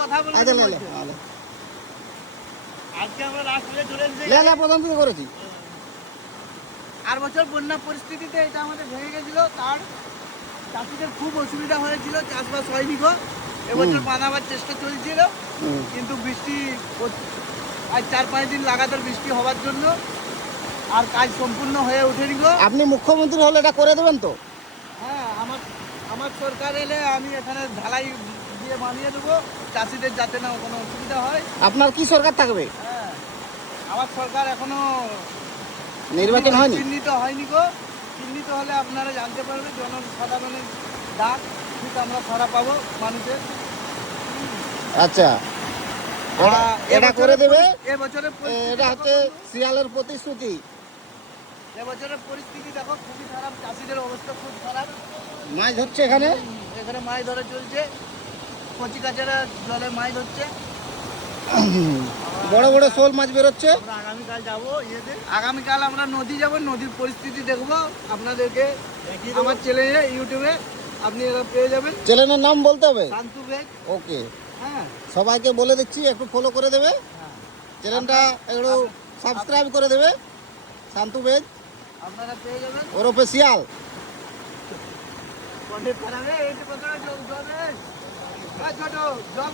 কথা বলে আচ্ছা দিই লে বলছে। লে আজকে আমরা রাস্তায় চলে এসেছি। লে লে প্রথম থেকে করেছি। আর বছর বন্যা পরিস্থিতিতে এটা আমাদের ভেঙে গেছিল, তার চাষিদের খুব অসুবিধা হয়েছিল, চাষবাস হয়নি গো। এবছর বাঁধাবার চেষ্টা চলছিল, কিন্তু বৃষ্টি আজ 4-5 দিন লাগাতার বৃষ্টি হওয়ার জন্য আর কাজ সম্পূর্ণ হয়ে ওঠেনি গো। আপনি মুখ্যমন্ত্রী হলে এটা করে দেবেন তো? হ্যাঁ, আমার সরকার এলে আমি এখানে ঢালাই দিয়ে বানিয়ে দেবো, চাষিদের যাতে না কোনো অসুবিধা হয়। আপনার কি সরকার থাকবে? হ্যাঁ, আমার সরকার এখনো নির্বাচন হয়নি? চিহ্নিত হয়নি গো। চিহ্নিত হলে আপনারা জানতে পারবেন, জনসাধারণের ডাক ঠিক আমরা সাড়া পাবো মানুষের। আচ্ছা, এটা করে দেবে। এবছরের এটা হচ্ছে শিয়ালের প্রতিশ্রুতি। এবছরের পরিস্থিতি দেখো খুবই খারাপ, চাষিদের অবস্থা খুব খারাপ। মাছ ধরছে এখানে, এখানে মাছ ধরা চলছে, কচি কাচারা জলে মাছ ধরছে। বড় বড় শোল মাছ বেরোচ্ছে। আমরা আগামীকাল যাবো ইয়েতে, আগামীকাল আমরা নদী যাব, নদীর পরিস্থিতি দেখবো, আপনাদেরকে আমার চ্যানেলে ইউটিউবে আপনি এটা পেয়ে যাবেন। চ্যানেলের নাম বলতে হবে? শান্তু বেগ। ওকে, হ্যাঁ, সবাইকে বলে দিচ্ছি একটু ফলো করে দেবে, হ্যাঁ, চ্যানেলটা একটু সাবস্ক্রাইব করে দেবে। শান্তু বেদ আপনারা পেয়ে যাবেন। ওরফে শিয়াল। কন্টেন্ট করাবে এই তো কথা, জল জল ছোট জল